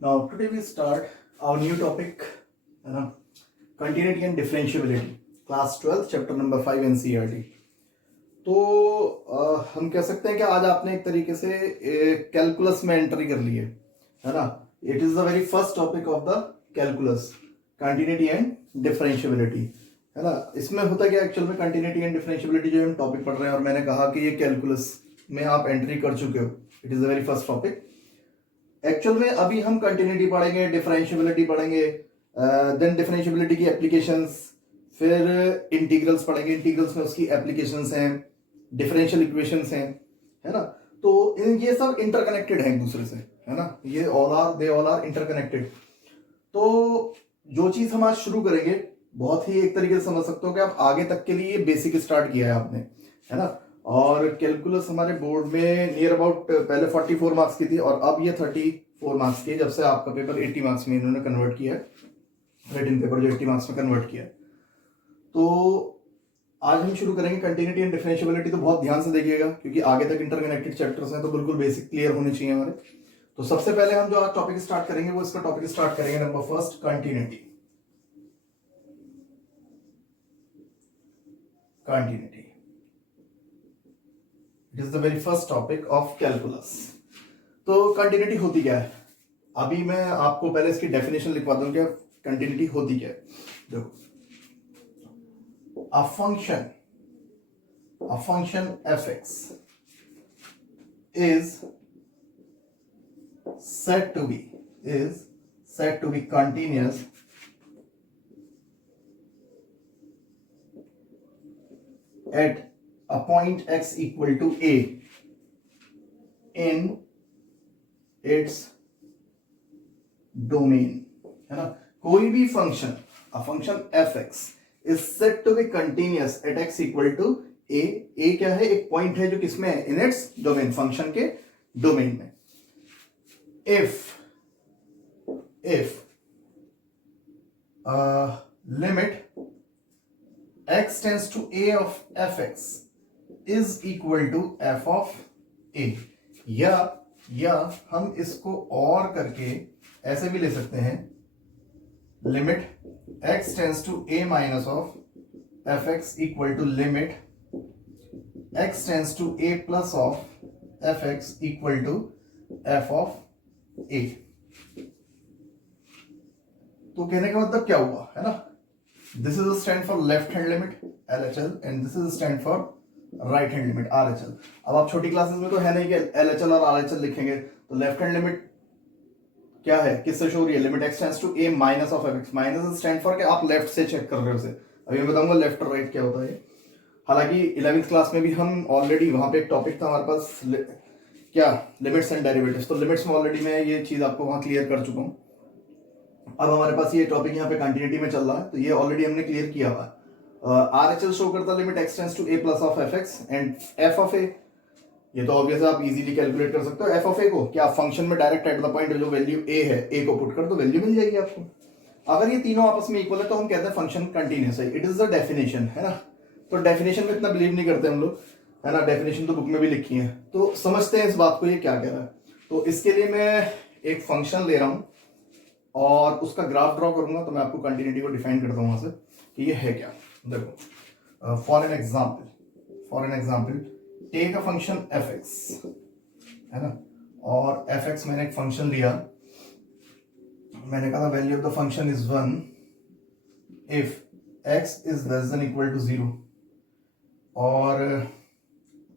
Now today we start our new topic, continuity and differentiability, class 12, chapter number 5 NCERT. तो हम कह सकते हैं कि आज आपने एक तरीके से कैलकुलस में एंट्री कर ली है ना. It is the very first topic of the calculus, continuity and differentiability, है ना. इसमें होता क्या एक्चुअल में, कंटिन्यूटी एंड डिफरेंशियबिलिटी जो हम टॉपिक पढ़ रहे हैं और मैंने कहा कि ये कैलकुलस में आप एंट्री कर चुके हो, it is the very first topic. Actual में अभी हम कंटिन्यूटी पढ़ेंगे, डिफरेंशियबिलिटी पढ़ेंगे, देन डिफरेंशियबिलिटी की एप्लीकेशंस, फिर इंटीग्रल्स पढ़ेंगे. इंटीग्रल्स में उसकी एप्लीकेशंस हैं, डिफरेंशियल इक्वेशंस हैं, है ना. तो ये सब इंटरकनेक्टेड है एक दूसरे से, है ना. ये दे ऑल आर इंटरकनेक्टेड. तो जो चीज हम आज शुरू करेंगे बहुत ही एक तरीके से समझ सकते हो कि आप आगे तक के लिए बेसिक स्टार्ट किया है आपने, है ना. और कैलकुलस हमारे बोर्ड में नियर अबाउट पहले 44 मार्क्स की थी और अब ये 34 मार्क्स की, जब से आपका पेपर 80 मार्क्स में इन्होंने कन्वर्ट किया है, रिटन पेपर जो 80 मार्क्स में कन्वर्ट किया है. तो आज हम शुरू करेंगे कंटिन्यूटी एंड डिफरेंशियबिलिटी. तो बहुत ध्यान से देखिएगा क्योंकि आगे तक इंटरकनेक्टेड चैप्टर्स हैं, तो बिल्कुल बेसिक क्लियर होने चाहिए हमारे. तो सबसे पहले हम जो आज टॉपिक स्टार्ट करेंगे वो इसका टॉपिक स्टार्ट करेंगे number first, continuity. Continuity it is the very first topic of calculus. तो कंटिन्यूटी होती क्या है, अभी मैं आपको पहले इसकी डेफिनेशन लिखवा दूं कि कंटिन्यूटी होती क्या है. देखो, a function fx is said to be continuous at a point x equal to a in its domain, है ना. कोई भी function, a function fx is said to be continuous at x equal to a. a क्या है, एक point है जो किसमें है, in its domain, फंक्शन के डोमेन में. if limit x tends to a of fx is equal to f of a, या हम इसको और करके ऐसे भी ले सकते हैं, limit x tends to a minus of fx equal to limit x tends to a plus of fx equal to f of a. तो कहने का मतलब क्या हुआ, है ना. This is stand for left hand limit LHL and this is stand for right hand limit RHL. अब आप छोटी क्लासेस में तो है नहीं कि LHL और RHL लिखेंगे. तो लेफ्ट हैंड लिमिट क्या है, किससे शो हो रही है, limit x tends to a minus of fx. Minus stand for कि आप लेफ्ट से चेक कर रहे हो उसे. अभी मैं बताऊंगा लेफ्ट और राइट क्या होता है. हालांकि 11th क्लास में भी हम ऑलरेडी वहां पे एक टॉपिक था हमारे पास, क्या, लिमिट्स एंड डेरिवेटिव्स. तो लिमिट्स में ऑलरेडी मैं ये चीज आपको वहां क्लियर कर चुका हूं. अब हमारे पास ये टॉपिक यहाँ पे कंटिन्यूटी में चल रहा है, तो ये ऑलरेडी हमने क्लियर किया हुआ है. RHL शो करता है limit x tends to a plus of fx and f of a. ये तो ऑब्वियस आप इजीली कैलकुलेट कर सकते हो. f ऑफ a को क्या, फंक्शन में डायरेक्ट एट द पॉइंट जो वैल्यू a है, a को पुट कर तो वैल्यू मिल जाएगी आपको. अगर ये तीनों आपस में इक्वल है तो हम कहते हैं फंक्शन कंटिन्यूअस है. इट इज द डेफिनेशन, है ना. तो डेफिनेशन में इतना बिलीव नहीं करते हम लोग, है ना. डेफिनेशन तो बुक में भी लिखी है, तो समझते हैं इस बात को ये क्या कह रहा है. तो इसके लिए मैं एक फंक्शन ले रहा हूं और उसका ग्राफ ड्रॉ करूंगा. तो मैं आपको कंटिन्यूटी को डिफाइन करता हूं वहां से कि ये है क्या. देखो, for an example take a function fx, है ना. और fx मैंने एक फंक्शन लिया, मैंने कहा value of the function is 1 if x is less than equal to 0 और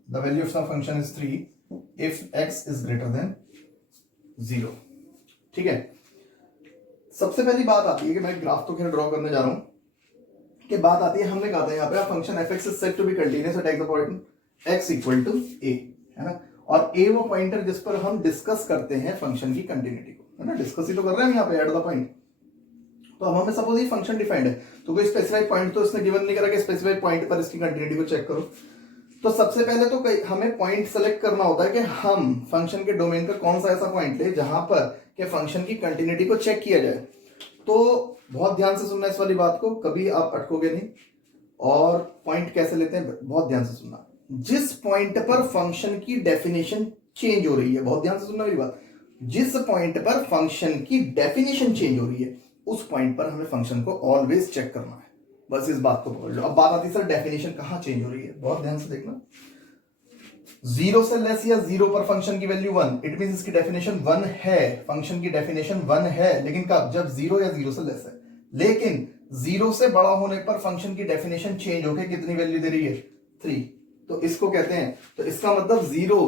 the value of the function is 3 if x is greater than 0. ठीक है. सबसे पहली बात आती है कि मैं ग्राफ तो खैर ड्रॉ करने जा रहा हूं, कि बात आती है, हमने कहा था यहाँ पे function fx is said to be continuous at the point x equal to a, है ना. और a वो पॉइंटर जिस पर हम डिस्कस करते हैं फंक्शन की कंटिन्यूटी को, है ना. डिस्कस ही तो कर रहे हैं यहाँ पे, एट द पॉइंट. तो अब हमें सपोज ये फंक्शन डिफाइंड है, तो कोई स्पेसिफाइड पॉइंट तो इसने गिवन नहीं करा कि स्पेसिफाइड पॉइंट पर इसकी कंटिन्यूटी को चेक करो. तो सबसे पहले तो हमें पॉइंट सेलेक्ट करना होता है कि हम फंक्शन के डोमेन का कौन सा ऐसा पॉइंट ले जहां पर के फंक्शन की कंटिन्यूटी को चेक किया जाए. तो बहुत ध्यान से सुनना इस वाली बात को, कभी आप अटकोगे नहीं. और पॉइंट कैसे लेते हैं, बहुत ध्यान से सुनना. जिस पॉइंट पर फंक्शन की डेफिनेशन चेंज हो रही है, बहुत ध्यान से सुनना मेरी बात, जिस पॉइंट पर फंक्शन की डेफिनेशन चेंज हो रही है उस पॉइंट पर हमें फंक्शन को ऑलवेज चेक करना है। बस इस बात को पकड़ लो। अब बात आती है सर डेफिनेशन कहां चेंज हो रही है, बहुत ध्यान से देखना। 0 से लेस या 0 पर फंक्शन की वैल्यू 1, इट मीन इसकी डेफिनेशन 1 है, फंक्शन की डेफिनेशन 1 है, लेकिन कब? जब 0 या 0 से लेस है। लेकिन 0 से बड़ा होने पर फंक्शन की डेफिनेशन चेंज होकर कितनी वैल्यू दे रही है? 3। तो इसको कहते हैं, तो इसका मतलब 0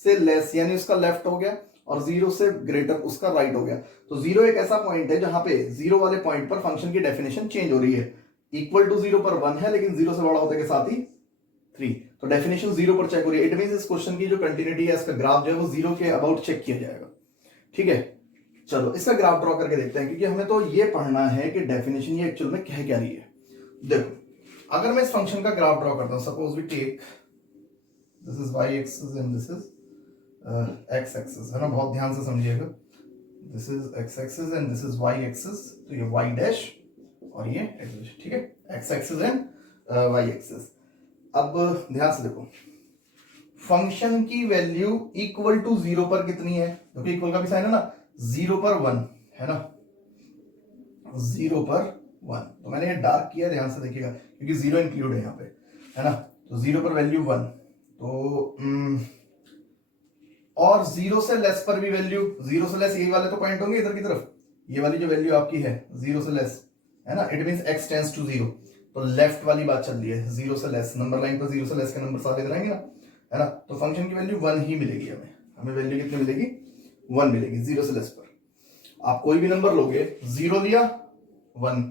से लेस यानी उसका लेफ्ट हो गया और 0 से ग्रेटर उसका राइट हो गया। तो 0 एक ऐसा पॉइंट है जहां पे 0 वाले पॉइंट पर फंक्शन की डेफिनेशन चेंज हो रही है। इक्वल टू 0 पर 1 है, लेकिन 0 से बड़ा होने के साथ ही 3। तो डेफिनेशन 0 पर चेक हो रही है। इट मींस इस क्वेश्चन की जो कंटिन्यूटी है, इसका ग्राफ जो है वो 0 के अबाउट चेक किया जाएगा। ठीक है, चलो इसका ग्राफ ड्रॉ करके देखते हैं, क्योंकि हमें तो ये पढ़ना है कि डेफिनेशन ये एक्चुअल में कह क्या रही है। देखो, अगर मैं इस फंक्शन का ग्राफ ड्रॉ करता हूं, suppose we take this is y axis and this is x axis, है ना, बहुत ध्यान से समझिएगा। This is x axis and this is y axis, तो ये y डैश और ये x डैश, ठीक है, x axis and y axis. अब ध्यान से देखो, फंक्शन की वैल्यू इक्वल टू 0 पर कितनी है? क्योंकि इक्वल का भी साइन है ना, 0 पर 1 है ना, 0 पर 1। तो मैंने ये डार्क किया, ध्यान से देखिएगा, क्योंकि 0 इंक्लूड है यहाँ पे, है ना। तो 0 पर वैल्यू 1, तो और 0 से लेस पर भी वैल्यू, 0 से लेस यही वाले तो पॉइंट होंगे इधर की तरफ, ये वाली जो वैल्यू आपकी है 0 से लेस, है ना, it means x tends to 0। तो लेफ्ट वाली बात चल रही है, 0 से लेस, नंबर लाइन पर 0 से लेस के नंबर साथ इधर आएंगे ना, है ना। तो फंक्शन की वैल्यू 1 ही मिलेगी हमें वैल्यू कितनी मिलेगी? 1 मिलेगी 0 से लेस पर। आप कोई भी नंबर लोगे, 0 लिया 1,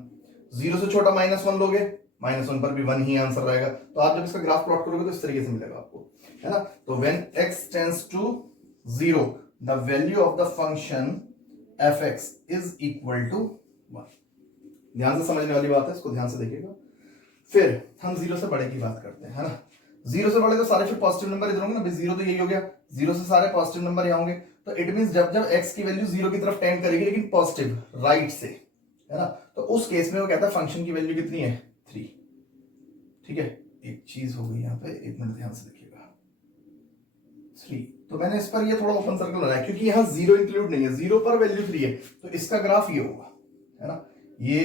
0 से छोटा -1 लोगे, -1 पर भी 1 ही आंसर रहेगा। तो आप जब इसका ग्राफ प्लॉट करोगे तो इस तरीके से मिलेगा आपको, है ना। तो when x tends to 0 the value of the function f(x) is equal to 1। ध्यान से समझने वाली बात है, इसको ध्यान से देखिएगा। फिर हम 0 से बड़े की बात करते हैं, है ना। 0 से बड़े तो सारे फिर पॉजिटिव नंबर इधर होंगे ना, 0 तो यही हो गया, 0 से सारे पॉजिटिव नंबर यहाँ होंगे। तो इट मींस जब जब x की वैल्यू 0 की तरफ टेंड करेगी, लेकिन पॉजिटिव राइट से, है ना, तो उस केस में वो कहता है फंक्शन की वैल्यू कितनी है? 3। ठीक है, एक चीज हो गई यहाँ पे, एक मिनट ध्यान से देखिएगा, 3। तो मैंने इस पर ये थोड़ा ओपन सर्कल बनाया, क्योंकि यहाँ 0 इंक्लूड नहीं है, 0 पर वैल्यू 3 है, तो इसका ग्राफ ये होगा, है ना। ये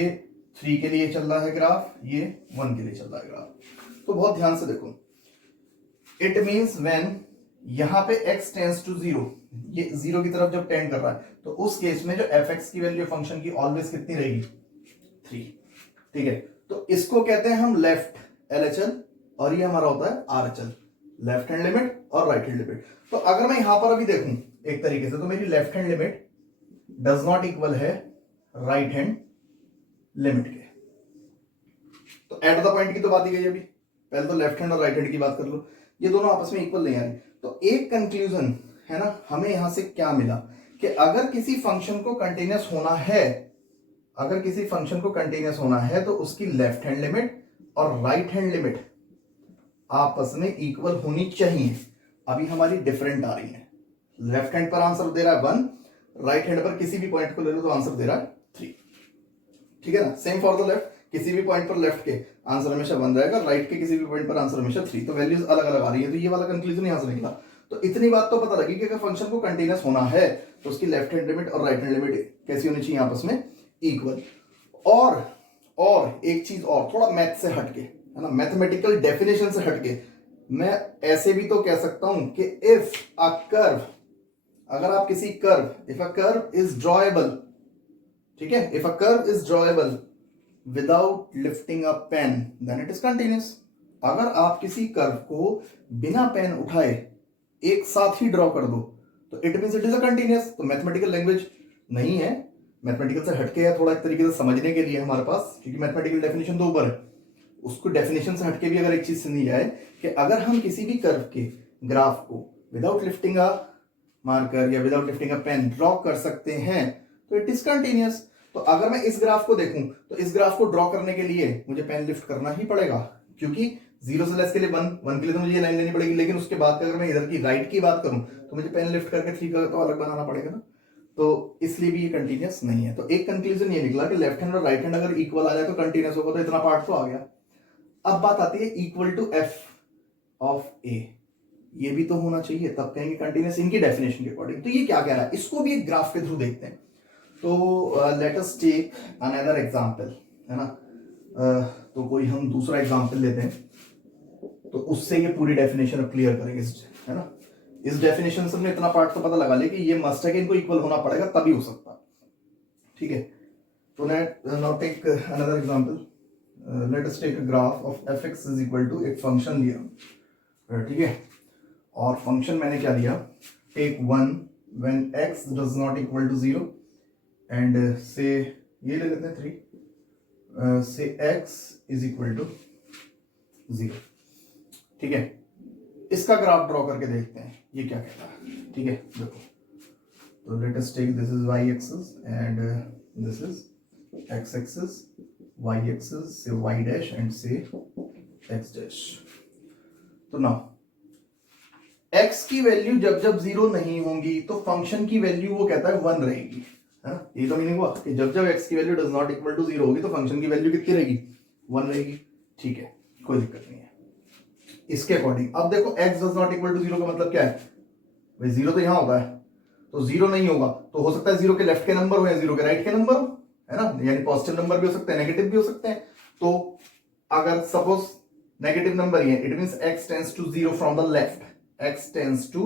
3 के लिए चल रहा है ग्राफ, ये 1 के लिए चल रहा है ग्राफ। तो बहुत ध्यान से देखो, इट मींस व्हेन यहां पे x टेंड्स टू 0, ये 0 की तरफ जब टेंड कर रहा है, तो उस केस में जो f(x) की वैल्यू फंक्शन की ऑलवेज कितनी रहेगी? 3। ठीक है, तो इसको कहते हैं हम लेफ्ट LHL और ये हमारा होता है RHL, लेफ्ट हैंड लिमिट और राइट हैंड लिमिट। तो अगर मैं यहां पर अभी देखूं एक तरीके से, तो मेरी left hand limit does not equal है राइट हैंड लिमिट के। तो एट द पॉइंट की तो बात ही गई अभी, पहले तो लेफ्ट हैंड और राइट हैंड की बात कर लो, ये दोनों आपस में इक्वल नहीं आ रही। तो एक कंक्लूजन है ना, हमें यहां से क्या मिला कि अगर किसी फंक्शन को कंटिन्यूअस होना है, अगर किसी फंक्शन को कंटिन्यूअस होना है, तो उसकी लेफ्ट हैंड लिमिट और राइट हैंड लिमिट आपस में इक्वल होनी चाहिए। अभी हमारी डिफरेंट आ रही है, लेफ्ट हैंड पर आंसर दे रहा है 1, राइट हैंड पर किसी भी पॉइंट को ले लो तो आंसर दे रहा है 3। ठीक है ना, सेम फॉर द लेफ्ट, किसी भी पॉइंट पर लेफ्ट के आंसर हमेशा 1 रहेगा, राइट के किसी भी पॉइंट पर आंसर हमेशा 3। तो वैल्यूज अलग अलग आ रही है, तो ये वाला कंक्लूजन यहां से निकला। तो इतनी बात तो पता लगी कि अगर फंक्शन को कंटिन्यूअस होना है तो उसकी लेफ्ट हैंड लिमिट और राइट हैंड लिमिट कैसी होनी चाहिए? आपस में इक्वल। और एक चीज और, थोड़ा मैथ से हटके, है ना, मैथमेटिकल डेफिनेशन से हटके, मैं ऐसे भी तो कह सकता हूं कि इफ अ कर्व, अगर आप किसी curve, if a curve is drawable, ठीक है, if a curve is drawable without lifting a pen then it is continuous. अगर आप किसी कर्व को बिना पेन उठाए एक साथ ही ड्रॉ कर दो तो it means it is a continuous. तो मैथमेटिकल लैंग्वेज नहीं है, मैथमेटिकल से हटके है, थोड़ा एक तरीके से समझने के लिए हमारे पास, क्योंकि मैथमेटिकल डेफिनेशन तो ऊपर है, उसको डेफिनेशन से हटके भी अगर एक चीज सुनी जाए कि अगर हम किसी भी कर्व के ग्राफ को विदाउट लिफ्टिंग अ मार्कर या without lifting a pen draw कर सकते हैं तो इट इज कंटिन्यूअस। तो अगर मैं इस ग्राफ को देखूं तो इस ग्राफ को ड्रॉ करने के लिए मुझे पेन लिफ्ट करना ही पड़ेगा, क्योंकि 0 से लेस के लिए 1 के लिए तो मुझे ये लाइन लेनी पड़ेगी, लेकिन उसके बाद अगर मैं इधर की राइट की बात करूं तो मुझे पेन लिफ्ट करके 3 का तो अलग बनाना पड़ेगा ना, तो इसलिए भी ये कंटिन्यूअस नहीं है। तो एक कंक्लूजन ये निकला कि लेफ्ट हैंड और राइट हैंड अगर इक्वल आ जाए तो कंटिन्यूअस होगा, तो इतना पार्ट तो आ गया। अब बात आती है equal to f of a। ये भी तो होना चाहिए, तब कहेंगे कंटिन्यूअस इनकी डेफिनेशन के अकॉर्डिंग। तो ये क्या कह रहा है, इसको भी एक ग्राफ के थ्रू देखते हैं। तो let us take another example, है ना। तो कोई हम दूसरा एग्जांपल लेते हैं, तो उससे ये पूरी डेफिनेशन अब क्लियर करेंगे, है ना। इस डेफिनेशन से हमने इतना पार्ट तो पता लगा लिया कि ये मस्ट है कि इनको इक्वल होना पड़ेगा तभी हो सकता, ठीक है। तो now take another example, let us take a graph of fx is equal to एक फंक्शन लिया, ठीक है। और फंक्शन मैंने क्या लिया, take 1 when x does not equal to 0 and से ये ले लेते हैं 3, से x इज इक्वल टू 0, ठीक है। इसका ग्राफ ड्रॉ करके देखते हैं ये क्या कहता है, ठीक है। देखो, तो let us take this is y axis and this is x axis, y axis से y डैश एंड से x डैश। तो नाउ x की वैल्यू जब जब 0 नहीं होंगी तो फंक्शन की वैल्यू वो कहता है 1 रहेगी, है ना। ये तो मीनिंग हुआ कि जब जब x की value does not equal to 0 होगी तो फंक्शन की वैल्यू कितनी रहेगी, 1 रहेगी, ठीक है, कोई दिक्कत नहीं है। इसके अकॉर्डिंग अब देखो x does not equal to 0 का मतलब क्या है भाई, 0 तो यहां होता है, तो 0 नहीं होगा तो हो सकता है 0 के लेफ्ट के नंबर हो या 0 के राइट के नंबर हो, है ना। यानी पॉजिटिव नंबर भी हो सकते हैं, नेगेटिव भी हो सकते हैं। तो अगर सपोज नेगेटिव नंबर ही है, it means x tends to 0 from the left, x tends to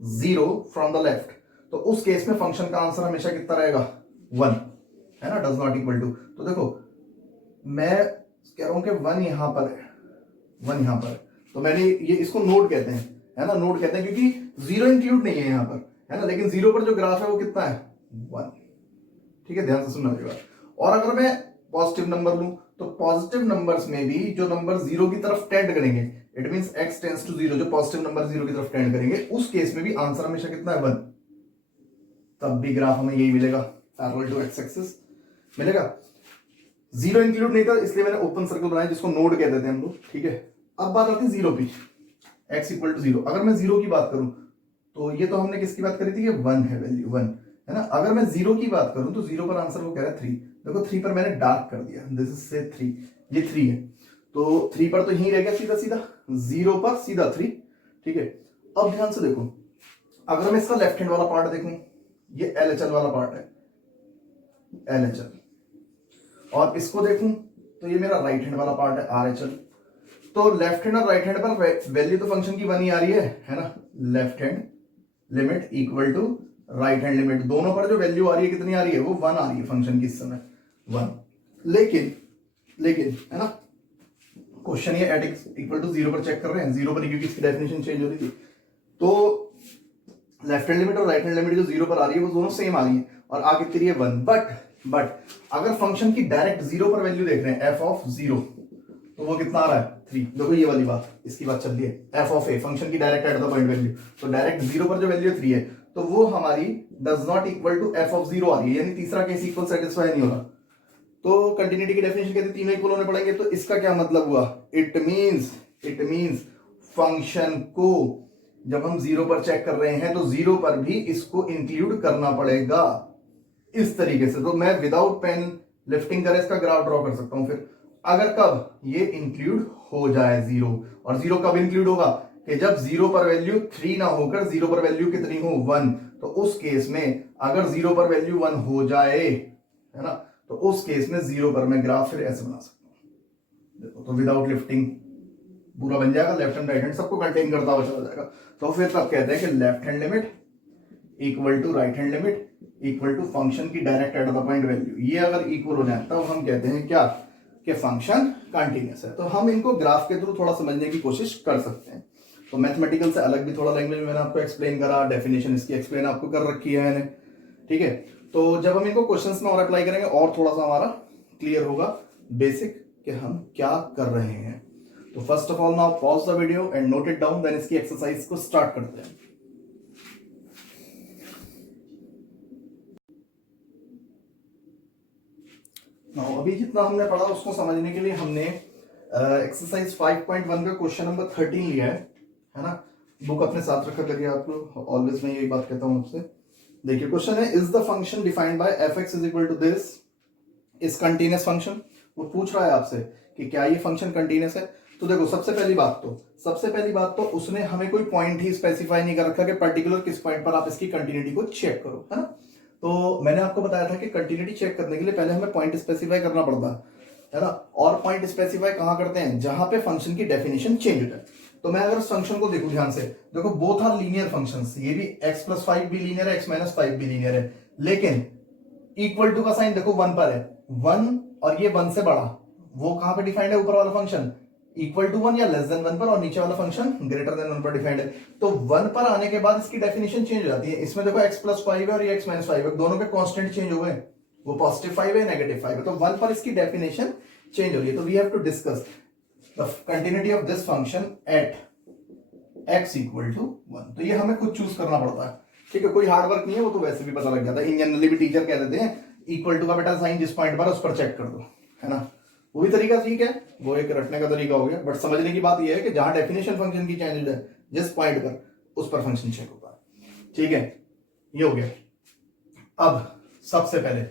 0 from the left, तो उस केस में फंक्शन का आंसर हमेशा कितना रहेगा, 1, है ना, डज नॉट इक्वल टू। तो देखो मैं कह रहा हूं कि 1 यहां पर है, 1 यहां पर है, तो मैंने ये इसको नोड कहते हैं, है ना, नोड कहते हैं क्योंकि 0 इंक्लूड नहीं है यहां पर, है ना। लेकिन 0 पर जो ग्राफ है वो कितना है, 1, ठीक है, ध्यान से सुनना मेरी बात। और अगर मैं पॉजिटिव नंबर लूं तो पॉजिटिव नंबर्स में भी जो नंबर 0 की तरफ टेंड करेंगे, it means x tends to 0, जो पॉजिटिव नंबर 0 की तरफ टेंड करेंगे, उस केस में भी आंसर हमेशा कितना है, 1। तब भी ग्राफ हमें यही मिलेगा, पैरेलल टू x एक्सिस मिलेगा। 0 इंक्लूड नहीं था इसलिए मैंने ओपन सर्कल बनाया जिसको नोड कहते थे हम लोग, ठीक है। अब बात आती है 0 की, x इक्वल टू 0। अगर मैं 0 की बात करूं तो ये तो हमने किसकी बात करी थी, ये 1 है, वैल्यू 1, है ना। अगर मैं 0 की बात करूं तो 0 पर आंसर वो कह रहा है 3। देखो 3 पर मैंने डार्क कर दिया, दिस इज से 3, ये 3 है, तो 3 पर तो यही रह गया सीधा सीधा, 0 पर सीधा 3, ठीक है। अब ध्यान से देखो, अगर मैं इसका लेफ्ट हैंड वाला पार्ट देखूं, ये LHL वाला पार्ट है, LHL, और इसको देखूं तो ये मेरा राइट हैंड वाला पार्ट है, RHL। तो लेफ्ट हैंड और राइट हैंड पर वैल्यू तो फंक्शन की 1 ही आ रही है ना। Left hand limit equal to right hand limit, दोनों पर जो वैल्यू आ रही है कितनी आ रही है, वो 1 आ रही है फंक्शन की इस समय, 1। लेकिन है ना, क्वेश्चन ये एट इक्वल टू 0 पर चेक कर रहे हैं, 0 पर क्योंकि इसकी डेफिनेशन चेंज हो रही थी, तो लेफ्ट हैंड लिमिट और राइट हैंड लिमिट जो 0 पर आ रही है वो दोनों सेम आ रही है और आ कितनी रही है, 1। बट अगर फंक्शन की डायरेक्ट 0 पर वैल्यू देख रहे हैं, f ऑफ 0, तो वो कितना आ रहा है, 3। देखो ये वाली बात, इसकी बात चल रही है, f ऑफ a, फंक्शन की direct at the point value, तो डायरेक्ट 0 पर जो वैल्यू 3 है, तो वो हमारी does not equal to f of 0 आ रही है, यानी तीसरा केस इक्वल सेटिस्फाई नहीं हो रहा। तो कंटिन्यूटी की डेफिनेशन कहते हैं तीनों इक्वल होने पड़ेंगे। तो इसका क्या मतलब हुआ, इट मींस फंक्शन को जब हम 0 पर चेक कर रहे हैं तो 0 पर भी इसको इंक्लूड करना पड़ेगा इस तरीके से। तो मैं विदाउट पेन लिफ्टिंग करे इसका ग्राफ ड्रॉ कर सकता हूं फिर, अगर कब ये इंक्लूड हो जाए 0। और 0 कब इंक्लूड होगा, कि जब 0 पर वैल्यू 3 ना होकर 0 पर वैल्यू कितनी हो, 1। तो उस केस में अगर 0 पर वैल्यू 1 हो जाए, है ना, तो उस केस में 0 पर मैं ग्राफ फिर ऐसे बना सकता हूं। देखो, तो विदाउट लिफ्टिंग पूरा बन जाएगा, लेफ्ट हैंड राइट हैंड सबको कंटेन करता हुआ चला जाएगा। तो फिर तब कहते हैं कि left hand limit equal to right hand limit equal to function की direct at the point value, ये अगर इक्वल हो जाए तब हम कहते हैं क्या, कि फंक्शन कंटिन्यूअस है। तो हम इनको ग्राफ के थ्रू थोड़ा समझने की कोशिश कर सकते हैं। तो मैथमेटिकल से अलग भी थोड़ा लैंग्वेज में मैंने आपको एक्सप्लेन करा, डेफिनेशन इसकी एक्सप्लेन आपको कर रखी है मैंने, ठीक है। तो जब हम इनको क्वेश्चंस में और अप्लाई करेंगे और थोड़ा सा हमारा क्लियर होगा बेसिक कि हम क्या कर रहे हैं। तो first of all now pause the video and note it down, then इसकी एक्सरसाइज को स्टार्ट करते हैं। अभी जितना हमने पढ़ा उसको समझने के लिए हमने एक्सरसाइज 5.1 का क्वेश्चन नंबर 13 लिया है ना। बुक अपने साथ रखा करिए आप लोग, ऑलवेज मैं यही बात कहता हूं आपसे। देखिए क्वेश्चन है, is the function defined by f(x) is equal to this is continuous function. वो पूछ रहा है आपसे कि क्या ये फंक्शन कंटीन्यूअस है। तो देखो सबसे पहली बात तो उसने हमें कोई पॉइंट ही स्पेसिफाई नहीं कर रखा कि पर्टिकुलर किस पॉइंट पर आप इसकी कंटिन्यूटी को चेक करो, है ना। तो मैंने आपको बताया था कि कंटिन्यूटी चेक करने के लिए पहले हमें पॉइंट स्पेसिफाई करना पड़ता है ना। और पॉइंट स्पेसिफाई कहां करते हैं, जहां पे फंक्शन की डेफिनेशन चेंज हो जाए। तो मैं अगर उस फंक्शन को देखूं ध्यान से, देखो बोथ आर लीनियर फंक्शंस, ये भी x+5 भी लीनियर है, x-5 भी लीनियर है, लेकिन इक्वल टू का साइन देखो 1 पर है, 1 और ये 1 से बड़ा, वो कहां पे डिफाइंड है, ऊपर वाला फंक्शन इक्वल टू 1 या लेस देन 1 पर, और नीचे वाला फंक्शन ग्रेटर देन 1 पर डिफाइंड है। तो 1 पर आने के बाद इसकी डेफिनेशन चेंज हो जाती है। इसमें देखो x+5 है और ये x-5 है, दोनों के कांस्टेंट चेंज हो गए, वो पॉजिटिव 5 है नेगेटिव 5 है, तो 1 पर इसकी डेफिनेशन चेंज हो रही है। तो we have to discuss the continuity of this function at x equal to 1। तो ये हमें खुद चूज करना पड़ता है, ठीक है, कोई हार्ड वर्क नहीं है, वो तो वैसे भी पता लग जाता है। इन जनरली भी टीचर कह देते हैं इक्वल टू का बेटा साइन जिस पॉइंट पर उस पर चेक कर दो, है ना। वो भी तरीका ठीक है, वो एक रटने का तरीका हो गया, बट समझने की बात ये है कि जहां डेफिनेशन फंक्शन की चेंज है जिस पॉइंट पर, उस पर फंक्शन चेक होता है, ठीक है। ये हो गया। अब सबसे पहले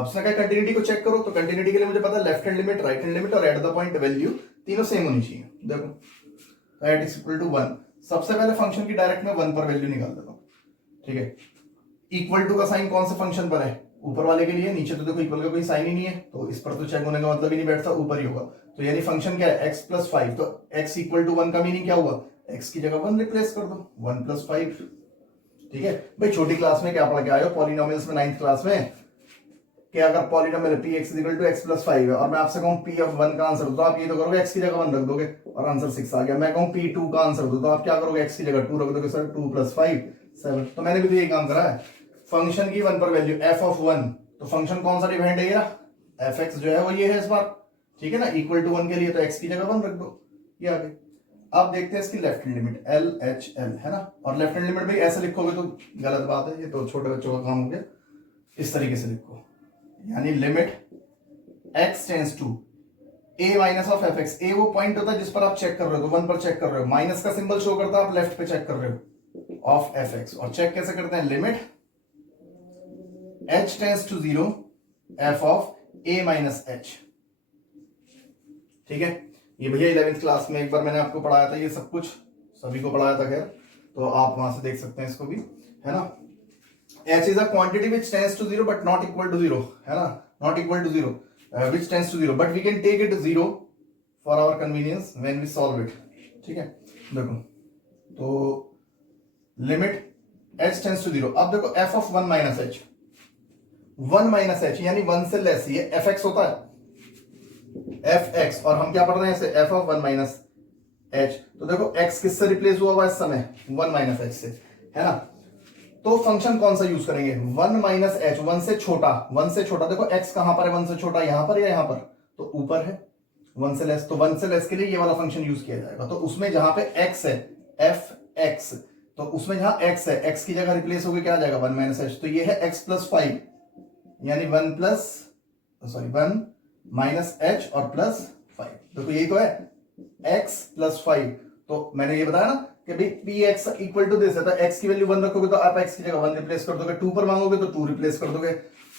उसने कहा कंटिन्यूटी को चेक करो, तो कंटिन्यूटी के लिए मुझे पता है left hand limit, right hand limit और एट द पॉइंट वैल्यू तीनों सेम होनी चाहिए। देखो एट इज इक्वल टू 1, सबसे पहले फंक्शन की डायरेक्ट में 1 पर वैल्यू निकाल देता हूं, ठीक है। इक्वल टू का साइन कौन से फंक्शन पर है, ऊपर वाले के लिए, नीचे तो देखो इक्वल का कोई साइन ही नहीं है, तो इस पर तो चेक होने का मतलब ही नहीं बैठता, ऊपर ही होगा। तो यानी फंक्शन क्या है, x+5, तो x इक्वल टू 1 का मीनिंग क्या हुआ, x की जगह 1 रिप्लेस कर दो, 1+5, ठीक है। भाई छोटी क्लास में क्या पढ़ के आए हो, पॉलिनोमियल्स में 9th क्लास में, कि अगर polynomial px equal to x+5 है और मैं आपसे कहूं p ऑफ 1 का आंसर दो, तो आप ये तो करोगे x की जगह 1 रख दोगे और आंसर 6 आ गया। मैं कहूं p2 का आंसर दो, तो आप क्या करोगे, x की जगह 2 रख दोगे, सर 2 + 5 7। तो मैंने भी तो ये काम करा है। फंक्शन की 1 पर वैल्यू f ऑफ 1, तो फंक्शन कौन सा डिफाइंड है, ये fx जो है वो ये है इस बार, ठीक है ना। इक्वल टू 1 के लिए तो x की जगह 1 रख दो, ये आ गई। अब देखते हैं इसकी लेफ्ट हैंड लिमिट LHL, है ना। और लेफ्ट हैंड लिमिट भी ऐसे लिखोगे तो गलत बात है, ये तो छोटे बच्चों का काम हो गया। इस तरीके से लिखो, यानी limit x tends to a minus of fx, a वो पॉइंट होता है जिस पर आप चेक कर रहे हो, तो 1 पर चेक कर रहे हो, माइनस का सिंबल शो करता है आप लेफ्ट पे चेक कर रहे हो, ऑफ fx। और चेक कैसे करते हैं, limit h tends to 0 f of a minus h, ठीक है। ये भैया 11th क्लास में एक बार मैंने आपको पढ़ाया था, ये सब कुछ सभी को पढ़ाया था, खैर तो आप वहां से देख सकते हैं इसको भी, है ना। h is a quantity which tends to 0 but not equal to 0, है ना, not equal to 0, which tends to 0 but we can take it 0 for our convenience when we solve it, ठीक है। देखो तो लिमिट h tends to 0, अब देखो f of 1 minus h, 1 minus h यानी 1 से लेस, ये fx होता है, fx, और हम क्या पढ़ रहे हैं इसे, f of 1 minus h। तो देखो x किससे रिप्लेस हुआ हुआ इस समय, 1 minus h से, है ना। तो फंक्शन कौन सा यूज करेंगे, 1 माइनस एच, 1 से छोटा, 1 से छोटा। देखो x कहां पर है, 1 से छोटा यहां पर या यहां पर, तो ऊपर है। 1 से लेस, तो 1 से लेस के लिए ये वाला फंक्शन यूज किया जाएगा। तो उसमें जहां पे x है fx, तो उसमें जहां x है, x की जगह रिप्लेस होकर क्या आ जाएगा, 1 माइनस एच। तो ये है x+5, यानी 1 माइनस एच और +5। देखो यही तो है x+5। तो मैंने ये बताया ना कि भाई px इक्वल टू दिस है, तो x की वैल्यू 1 रखोगे तो आप x की जगह 1 रिप्लेस कर दोगे, 2 पर मांगोगे तो 2 रिप्लेस कर दोगे।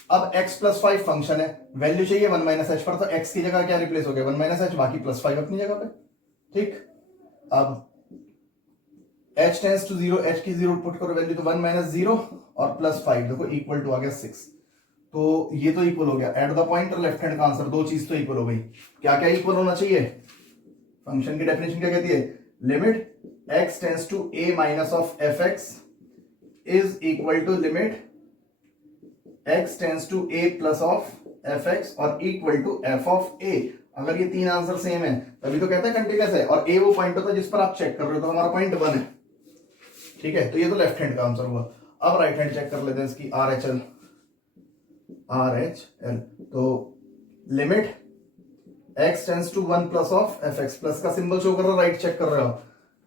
अब x+5 फंक्शन है, वैल्यू चाहिए 1 माइनस एच पर, तो x की जगह क्या रिप्लेस हो गया, 1 माइनस एच, बाकी +5 अपनी जगह पे, ठीक। अब h टेंड्स टू 0, h की 0 पुट करो वैल्यू, तो 1 माइनस 0 और +5, देखो इक्वल टू आ गया 6। तो ये तो इक्वल हो गया, एट द पॉइंट और लेफ्ट हैंड का आंसर, दो चीज तो इक्वल हो गई। क्या क्या इक्वल होना चाहिए, फंक्शन की डेफिनेशन क्या कहती है, limit x tends to a minus of fx is equal to limit x tends to a plus of fx और equal to f of a। अगर ये तीन आंसर सेम है तभी तो कहते हैं कंटीन्यूअस है, और a वो पॉइंट होता है जिस पर आप चेक कर रहे हो, तो हमारा पॉइंट 1 है, ठीक है। तो ये तो लेफ्ट हैंड का आंसर हुआ। अब राइट हैंड चेक कर लेते हैं इसकी, RHL। तो limit x tends to 1 plus of fx, plus का सिंबल शो कर रहा, राइट चेक कर रहे हो,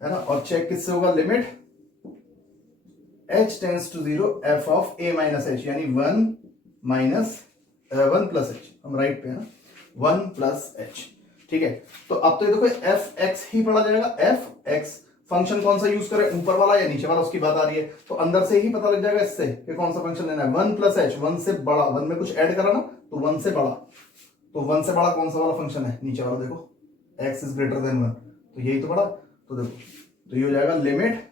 है ना। और चेक किससे होगा, limit h tends to 0 f of a minus h, यानी 1 प्लस h, हम राइट पे है ना, 1 प्लस h, ठीक है। तो अब तो ये देखो fx ही पढ़ा जाएगा, fx फंक्शन कौन सा यूज करें, ऊपर वाला या नीचे वाला, उसकी बात आ रही है। तो अंदर से ही पता लग जाएगा इससे कि कौन सा फंक्शन लेना है, 1 प्लस h, 1 से बड़ा, 1 में कुछ ऐड करा ना, तो 1 से बड़ा, तो 1 से बड़ा कौन सा वाला फंक्शन है, नीचे वाला देखो, x इज ग्रेटर देन 1, तो यही तो पड़ा। तो देखो, तो ये हो जाएगा लिमिट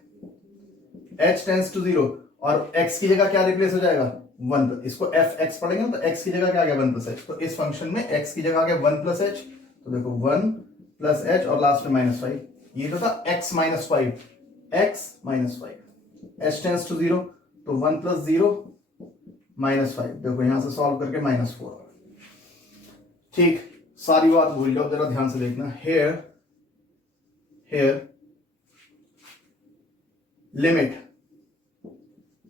h टेंड्स टू 0 और x की जगह क्या रिप्लेस हो जाएगा 1, इसको एफ एक्स पढ़ेंगे ना, तो x की जगह क्या आ गया 1 प्लस एच, तो इस फंक्शन में x की जगह आ गया 1 प्लस एच, तो देखो 1 प्लस एच और लास्ट में -5, ये तो था x minus 5, h tends to 0 तो 1 प्लस 0 -5, देखो यहां से सॉल्व करके -4। ठीक, सारी बात भूल जाओ, जरा ध्यान से देखना। Here limit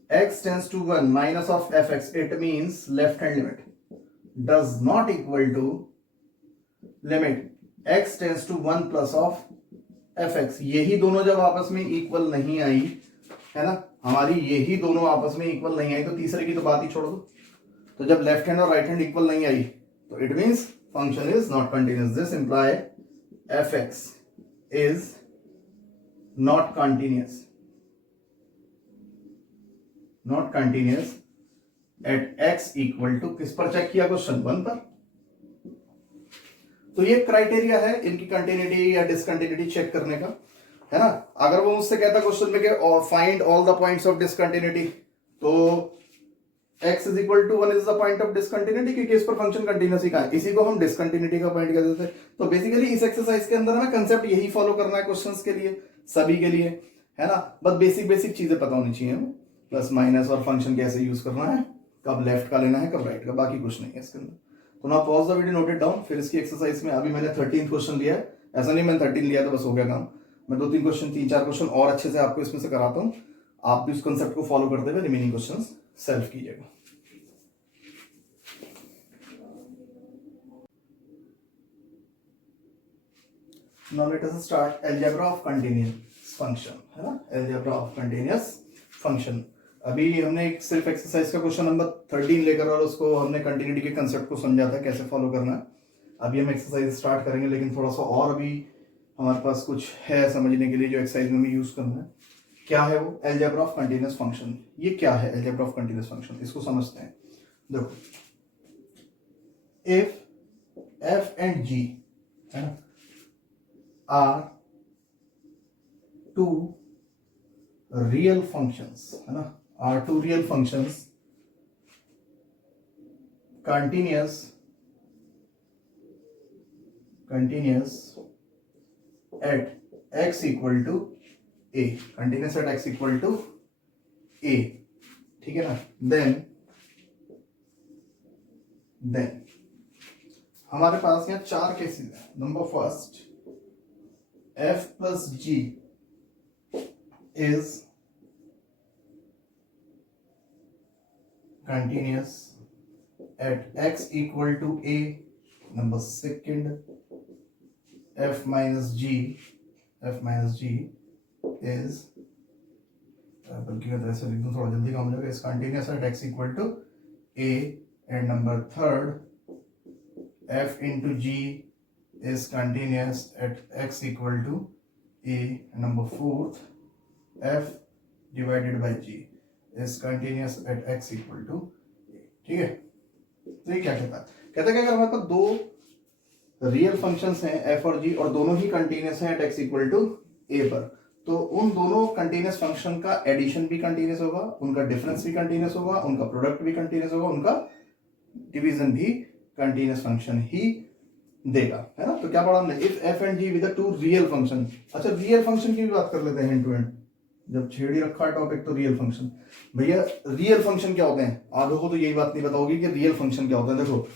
x tends to 1 minus of fx, it means left hand limit does not equal to limit x tends to 1 plus of fx। यही दोनों जब आपस में इक्वल नहीं आई है ना, हमारी यही दोनों आपस में इक्वल नहीं आई, तो तीसरे की तो बात ही छोड़ दो। तो जब लेफ्ट हैंड और राइट हैंड इक्वल नहीं आई तो it means function is not continuous. This imply fx is not continuous, not continuous at x equal to, किस पर चेक किया क्वेश्चन 1 पर। तो ये क्राइटेरिया है इनकी कंटिन्यूटी या डिसकंटिन्यूटी चेक करने का, है ना। अगर वो मुझसे कहता क्वेश्चन में कि find all the points of discontinuity, तो x is equal to 1 is the point of discontinuity, क्योंकि इस पर फंक्शन कंटिन्यूअस ही कहा है, इसी को हम डिसकंटिन्यूटी का पॉइंट कहते थे। तो बेसिकली इस एक्सरसाइज के अंदर हमें कंसेप्ट यही फॉलो करना है क्वेश्चंस के लिए, सभी के लिए, है ना। बस बेसिक चीजें पता होनी चाहिए, प्लस माइनस और फंक्शन कैसे यूज करना है, कब लेफ्ट का लेना है कब राइट का, बाकी कुछ नहीं है इसके अंदर। तो ना pause the video, note it down, फिर इसकी एक्सरसाइज में अभी मैंने 13 क्वेश्चन लिया है, ऐसा नहीं मैंने 13 लिया तो बस हो गया काम, मैं 2-3 क्वेश्चन 3-4 क्वेश्चन और अच्छे से आपको इसमें से कराता हूं, आप भी उस कंसेप्ट को फॉलो करते हुए रिमेनिंग क्वेश्चन सेल्फ कीजिएगा। Now let us start algebra of continuous function, है ना, algebra of continuous function। अभी हमने एक सिर्फ एक्सरसाइज का क्वेश्चन नंबर 13 लेकर और उसको हमने कंटिन्यूटी के कंसेप्ट को समझा था कैसे फॉलो करना है। अभी हम एक्सरसाइज स्टार्ट करेंगे, लेकिन थोड़ा सा और अभी हमारे पास कुछ है समझने के लिए जो एक्सरसाइज में हमें यूज करना है। क्या है वो algebra of continuous function? ये क्या है algebra of continuous function, इसको समझते हैं। देखो, if f and g, है ना, are two real functions, है ना, are two real functions continuous at x equal to a, continuous at x equal to a, ठीक है ना। then हमारे पास यहाँ 4 केसेस हैं। Number first, f plus g is continuous at x equal to a। Number second, f minus g is, बल्कि मैं ऐसे लिख दूं थोड़ा जल्दी काम हो जाएगा, is continuous at x equal to a। and number third, f into g is continuous at x equal to a। and number fourth, f divided by g is continuous at x equal to a। ठीक है, तो ये क्या कहता है कि अगर हमारे पास दो रियल फंक्शंस हैं f और g और दोनों ही कंटिन्यूअस हैं at x equal to a पर, तो उन दोनों कंटिन्यूअस फंक्शन का एडिशन भी कंटिन्यूअस होगा, उनका डिफरेंस भी कंटिन्यूअस होगा, उनका प्रोडक्ट भी कंटिन्यूअस होगा, उनका डिवीजन भी कंटिन्यूअस फंक्शन ही देगा, है ना। तो क्या पढ़ा हमने, if f and g with two real function. अच्छा, रियल फंक्शन की भी बात कर लेते हैं एंड टू एंड, जब छेड़ी रखा है टॉपिक तो रियल फंक्शन। भैया रियल फंक्शन क्या होते हैं, आधों को तो यही बात नहीं पता होगी कि रियल फंक्शन क्या होता है। देखो,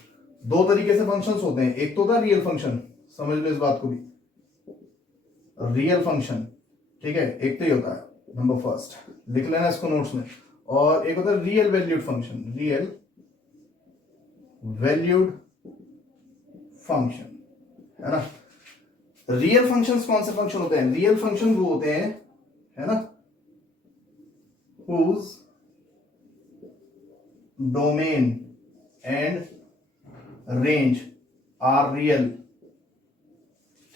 दो तरीके से फंक्शंस होते हैं, एक तो होता है रियल फंक्शन, समझ लो इस बात को भी, रियल फंक्शन, ठीक है, एक तो ही होता है, नंबर फर्स्ट लिख लेना इसको नोट्स में, और एक होता है real valued function, real valued function, है ना। रियल फंक्शंस कौन से फंक्शन होते हैं, रियल फंक्शन वो होते हैं, है ना, whose domain and range are real,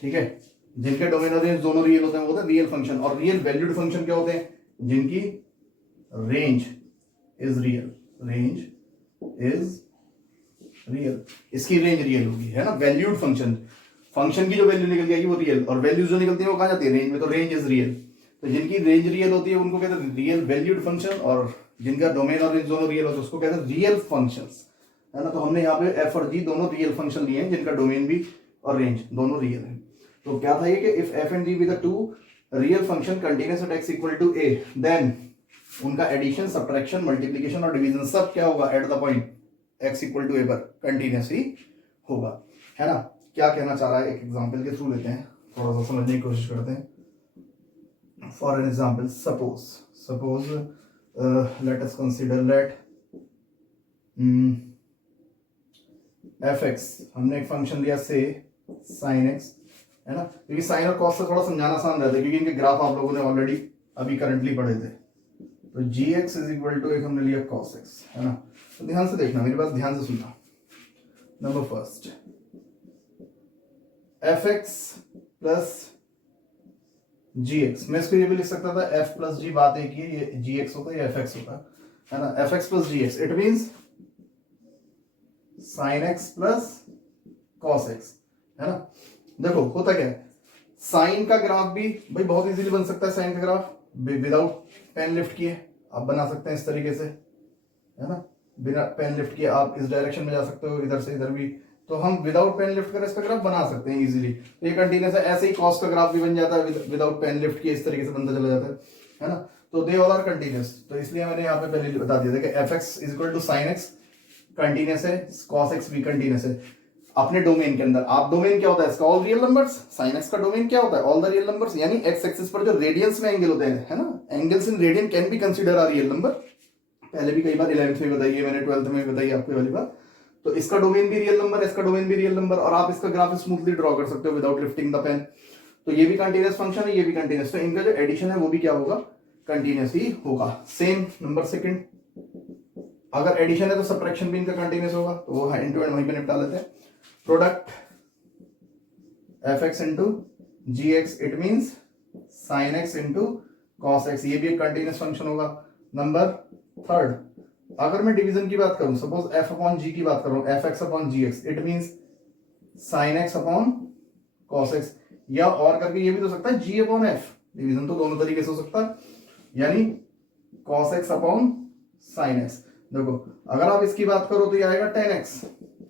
ठीक है, जिनके डोमेन और रेंज दोनों रियल होते हैं वो होता है रियल फंक्शन। और रियल वैल्यूड फंक्शन क्या होते हैं, जिनकी range is real, range is real, इसकी रेंज रियल होगी, है ना, वैल्यूड फंक्शन। फंक्शन की जो वैल्यू निकल जाएगी वो रियल, और वैल्यूज जो निकलती है वो कहाँ जाती है, रेंज में, तो रेंज इज रियल। तो जिनकी रेंज रियल होती है उनको कहते हैं रियल वैल्यूड फंक्शन, और जिनका डोमेन और रेंज दोनों रियल होते हैं उसको कहते हैं रियल फंक्शंस, है ना। तो हमने यहाँ पे एफ और जी दोनों रियल फंक्शन लिए हैं जिनका डोमेन भी और रेंज दोनों रियल है। तो क्या था ये कि if f and g be the two real function continuous at x equal to a, then उनका एडिशन, सब्ट्रैक्शन, मल्टीप्लिकेशन और डिवीजन सब क्या होगा at the point x equal to a पर कंटिन्यूअस ही होगा, है ना। क्या कहना चाह रहा है एक एग्जांपल के थ्रू लेते हैं, थोड़ा सा समझने की कोशिश करते हैं। For an example, suppose let us consider let f x, हमने एक फंक्शन लिया से साइन एक्स, है ना, क्योंकि साइन और कॉस से थोड़ा समझाना आसान रहता है क्योंकि इनके ग्राफ आप लोगों ने ऑलरेडी अभी करंटली पढ़े थे। तो जी एक्स इज इक्वल टू एक हमने लिया कॉस एक्स, है ना। तो ध्यान से देखना, मेरी बात ध्यान से सुनना। Number first, f x plus g x, मैं इसको ये भी लिख सकता था एफ प्लस जी, बात एक ही है, ये जी एक्स होता है या एफ एक्स होता है ना। F x plus g x, it means sine x plus cos x, है ना। देखो होता क्या है, साइन का ग्राफ भी भाई बहुत इजीली बन सकता है, साइन का ग्राफ विदाउट पेन लिफ्ट किए आप बना सकते हैं इस तरीके से, है ना। बिना पेन लिफ्ट किए आप इस डायरेक्शन में जा सकते हो, इधर से इधर भी, तो हम विदाउट पेन लिफ्ट कर इसका ग्राफ बना सकते हैं इजीली। तो ये कंटिन्यूअस है, ऐसे ही कॉस का ग्राफ भी बन जाता है विदाउट पेन लिफ्ट किए, इस तरीके से बनता चला जाता है ना। तो दे ऑल आर कंटिन्यूअस, तो इसलिए मैंने यहाँ पे पहले बता दिया था कि f x is equal to sine x continuous है, कॉस एक्स भी कंटिन्यूअस है अपने डोमेन के अंदर। आप डोमेन क्या होता है इसका, all real numbers. Sine x का डोमेन क्या होता है, ऑल द रियल नंबर्स, यानी एक्स एक्सिस पर जो रेडियंस में एंगल होते हैं, है ना, angles in radian can be consider are real number. पहले भी कई बार 11th में बताई है मैंने, 12th में बताई आपको वाली बात। तो इसका डोमेन भी रियल नंबर, इसका डोमेन भी रियल नंबर, और आप इसका ग्राफ स्मूथली ड्रॉ कर सकते हो विदाउट लिफ्टिंग द पेन। तो ये भी कंटिन्यूअस फंक्शन है, ये भी कंटिन्यूअस, तो इनका जो एडिशन है वो भी क्या होगा, कंटिन्यूअस ही होगा। सेम नंबर सेकंड, अगर एडिशन है तो सब्ट्रैक्शन भी इनका कंटिन्यूअस होगा, तो वो एंड टू एंड वहीं पे निपटा लेते हैं। Product f x into g x, it means sine x into cos x, ये भी एक कंटिन्यूअस फंक्शन होगा। नंबर थर्ड, अगर मैं डिवीजन की बात करूं, सपोज एफ अपॉन जी की बात करूं, F X upon G x, it means sine X upon cos X, या और करके ये भी तो सकता है जी अपॉन एफ, डिवीजन तो दोनों तरीके से हो सकता है, यानी cos x upon sine x. देखो अगर आप इसकी बात करो तो ये आएगा tan x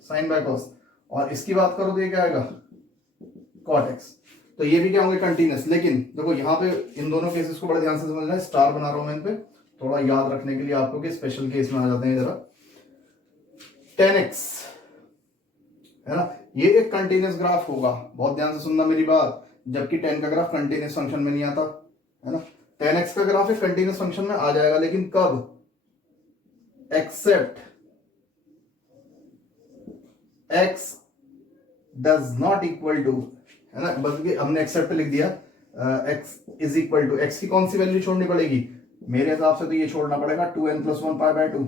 sine by cos, और इसकी बात करो तो ये क्या आएगा कॉट एक्स। तो ये भी क्या होंगे कंटिन्यूअस। लेकिन देखो यहाँ पे इन दोनों केसेस को बड़े ध्यान से समझना है, स्टार बना रहा हूं मैं इन पे थोड़ा याद रखने के लिए आपको कि स्पेशल केस में आ जाते हैं जरा। 10x है ना, ये एक कंटिन्यूअस ग्राफ होगा, बहुत ध्यान से सुनना मेरी बात, जबकि 10 का ग्राफ कंटिन्यूअस फंक्शन में नहीं आता, है ना। 10x का ग्राफ एक कंटिन्यूअस फंक्शन में आ जाएगा, लेकिन कब, except x does not equal to, है ना, बल्कि हमने एक्सेप्ट लिख दिया, x is equal to, x की कौन सी वैल्यू छोड़नी पड़ेगी, मेरे हिसाब से तो ये छोड़ना पड़ेगा 2n + 1 पाई बाय 2।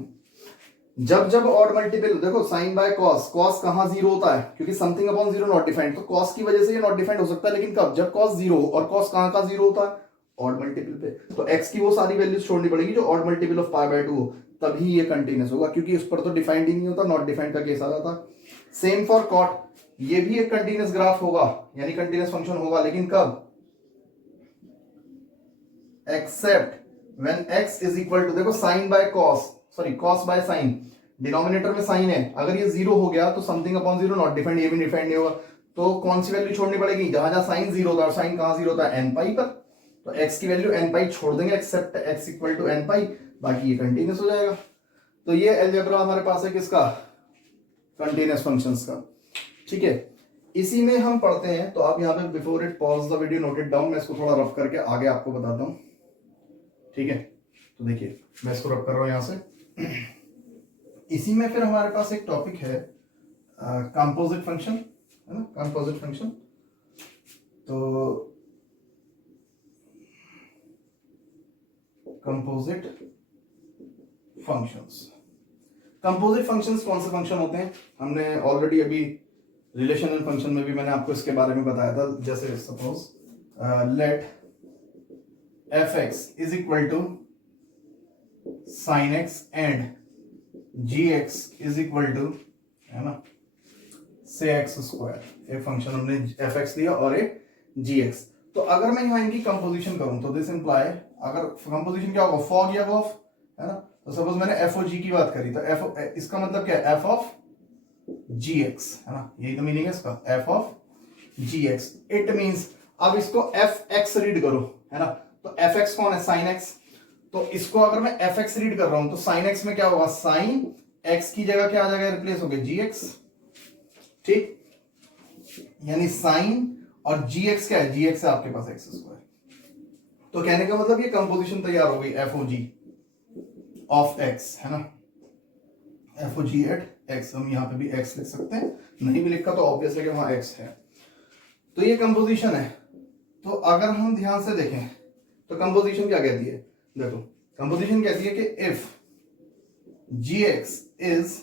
जब जब ऑड मल्टीपल, देखो साइन बाय कॉस, कॉस कहां जीरो होता है, क्योंकि something upon zero not defined, तो कॉस की वजह से ये नॉट डिफाइंड हो सकता है, लेकिन कब, जब कॉस जीरो, और कॉस कहां का जीरो होता है, ऑड मल्टीपल पे, तो x की वो सारी वैल्यूज छोड़नी पड़ेगी जो odd multiple of pi by 2 हो, तभी ये कंटिन्यूअस होगा, क्योंकि उस पर तो डिफाइंड ही नहीं होता, नॉट डिफाइंड का केस आ जाता। सेम फॉर कॉट, ये भी एक कंटिन्यूअस ग्राफ होगा, यानी कंटिन्यूअस फंक्शन होगा, लेकिन कब, except when x is equal to, देखो sine by cos, sorry cos by sine, denominator में साइन है, अगर ये जीरो हो गया तो something upon zero not defined, ये भी डिफाइंड नहीं होगा, तो कौन सी वैल्यू छोड़नी पड़ेगी, जहां जहां साइन जीरो होता है, साइन कहां जीरो होता है, n पाई पर, तो x की वैल्यू n पाई छोड़ देंगे, except x equal to n pi, बाकी ये कंटिन्यूअस हो जाएगा। तो ये अलजेब्रा हमारे पास है किसका, कंटिन्यूअस फंक्शंस का, ठीक है। इसी में हम पढ़ते हैं, तो आप यहाँ पे before it pause the video note it down, मैं इसको थोड़ा रफ करके आगे आपको बताता हूँ, ठीक है। तो देखिए मैं इसको रफ कर रहा हूं यहां से। इसी में फिर हमारे पास एक टॉपिक है कंपोजिट फंक्शन, है ना, कंपोजिट फंक्शन। तो कंपोजिट फंक्शंस, कंपोजिट फंक्शंस कौन से फंक्शन होते हैं, हमने ऑलरेडी अभी रिलेशनल फंक्शन में भी मैंने आपको इसके बारे में बताया था। जैसे suppose let f x is equal to sine x and g x is equal to, है ना, से एक्स स्क्वायर, एक फंक्शन हमने एफ एक्स दिया और एक जी एक्स। तो अगर मैं यहाँ इनकी कंपोजिशन करूं तो दिस इंप्लाई, अगर कंपोजिशन क्या होगा, फॉग या गॉफ, है ना। तो सपोज मैंने एफ ओ जी की बात करी तो एफ, इसका मतलब क्या है, एफ ऑफ जी एक्स, है ना, यही तो मीनिंग है इसका, f of g x. It means अब इसको एफ एक्स रीड करो, है ना, तो एफ एक्स कौन है, साइन एक्स। तो इसको अगर मैं एफ एक्स रीड कर रहा हूं तो साइन एक्स में क्या होगा, साइन एक्स की जगह क्या आ जाएगा, रिप्लेस हो गया जी एक्स, ठीक। यानी साइन और जी एक्स क्या है, जी एक्स है आपके पास एक्स स्क्वायर। तो कहने का मतलब ये कंपोजिशन तैयार हो गई f o g of x, है ना, f o g at x. हम यहां पे भी एक्स लिख सकते हैं, नहीं भी लिखा तो ऑब्वियसली कि वहां एक्स है। तो ये कंपोजिशन है। तो अगर हम ध्यान से देखें तो कंपोजिशन क्या कहती है, देखो कंपोजिशन कहती है कि if g x is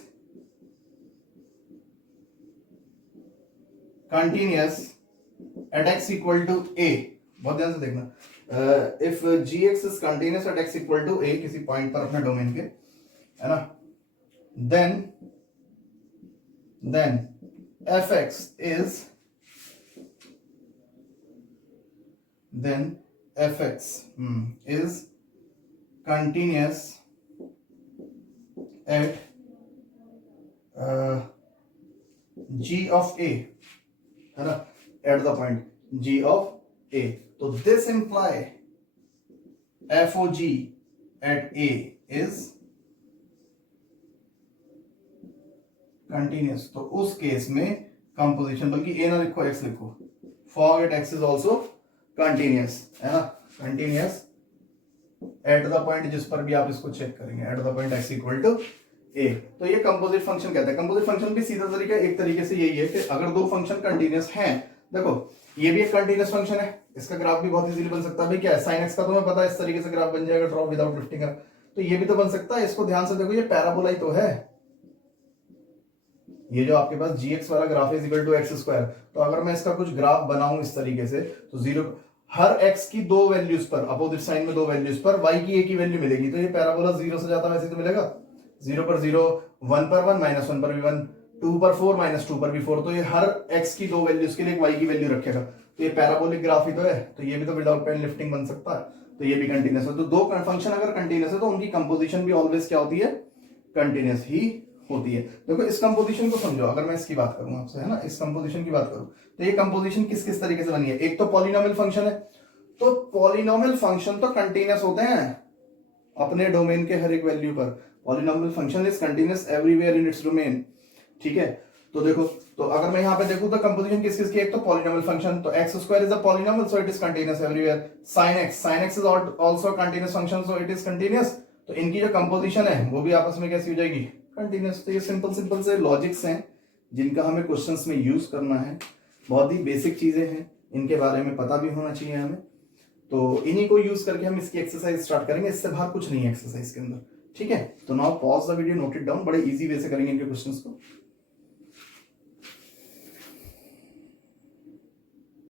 continuous at x equal to a, बहुत ध्यान से देखना, if g x is continuous at x equal to a, किसी पॉइंट पर अपने डोमेन के, है ना, then fx is continuous at g of a, है ना, at the point g of a। तो this imply fog at a is continuous. तो उस केस में कंपोजिशन, बल्कि ए ना लिखो एक्स लिखो, fog at x is also continuous, है ना, कंटिन्यूअस एट द पॉइंट जिस पर भी आप इसको चेक करेंगे, at the point x equal to a. तो ये कंपोजिट फंक्शन कहते हैं। कंपोजिट फंक्शन भी सीधा तरीका एक तरीके से यही है कि अगर दो फंक्शन कंटिन्यूअस हैं, देखो ये भी एक कंटिन्यूअस फंक्शन है, इसका ग्राफ भी बहुत इजीली बन सकता है। भाई क्या है, साइन एक्स का तुम्हें पता है इस तरीके से ग्राफ बन जाएगा, ड्रॉ विदाउट लिफ्टिंग। तो ये भी तो बन सकता है, इसको ध्यान से देखो, ये पैराबोला ही तो है। ये जो आपके पास gx वाला ग्राफ है इक्वल टू एक्स स्क्वायर, तो अगर मैं इसका कुछ ग्राफ बनाऊं इस तरीके से, तो जीरो हर x की दो वैल्यूज पर, अपोजिट साइन में दो वैल्यूज पर y की एक ही वैल्यू मिलेगी। तो ये पैराबोला जीरो से जाता वैसे तो मिलेगा, जीरो पर जीरो, वन पर वन, माइनस वन पर भी वन, टू पर फोर, माइनस टू पर भी फोर। तो ये हर x की दो वैल्यूज के लिए एक y की वैल्यू रखेगा। तो ये पैराबोलिक ग्राफ ही तो है। तो ये भी तो विदाउट पेन लिफ्टिंग बन सकता है, तो ये भी कंटिन्यूअस है। तो दो फंक्शन अगर कंटिन्यूअस है तो उनकी कंपोजिशन भी ऑलवेज क्या होती है, कंटिन्यूअस ही होती है। देखो इस कंपोजिशन को समझो, अगर मैं इसकी बात करूं आपसे, है ना, इस कंपोजिशन की बात करूं, तो ये कंपोजिशन किस किस तरीके से बनी है। एक तो पॉलिनोमियल फंक्शन है, तो पॉलिनोमियल फंक्शन तो कंटिन्यूअस होते हैं अपने डोमेन के हर एक वैल्यू पर। Polynomial function is continuous everywhere in its domain, ठीक है। तो देखो, तो अगर मैं यहाँ पे देखूं तो कंपोजिशन किस किस की, एक तो पॉलिनोमियल फंक्शन, तो x square is a polynomial so it is continuous everywhere. Sine x is also continuous function so it is continuous. तो इनकी जो कंपोजिशन है वो भी आपस में कैसी हो जाएगी, कंटिन्यूअस। तो ये सिंपल से लॉजिक्स हैं जिनका हमें क्वेश्चंस में यूज करना है। बहुत ही बेसिक चीजें हैं, इनके बारे में पता भी होना चाहिए हमें। तो इन्हीं को यूज करके हम इसकी एक्सरसाइज स्टार्ट करेंगे, इससे बाहर कुछ नहीं है एक्सरसाइज के अंदर, ठीक है। तो now pause the video, note it down, बड़े इजी वे से करेंगे इनके क्वेश्चंस को।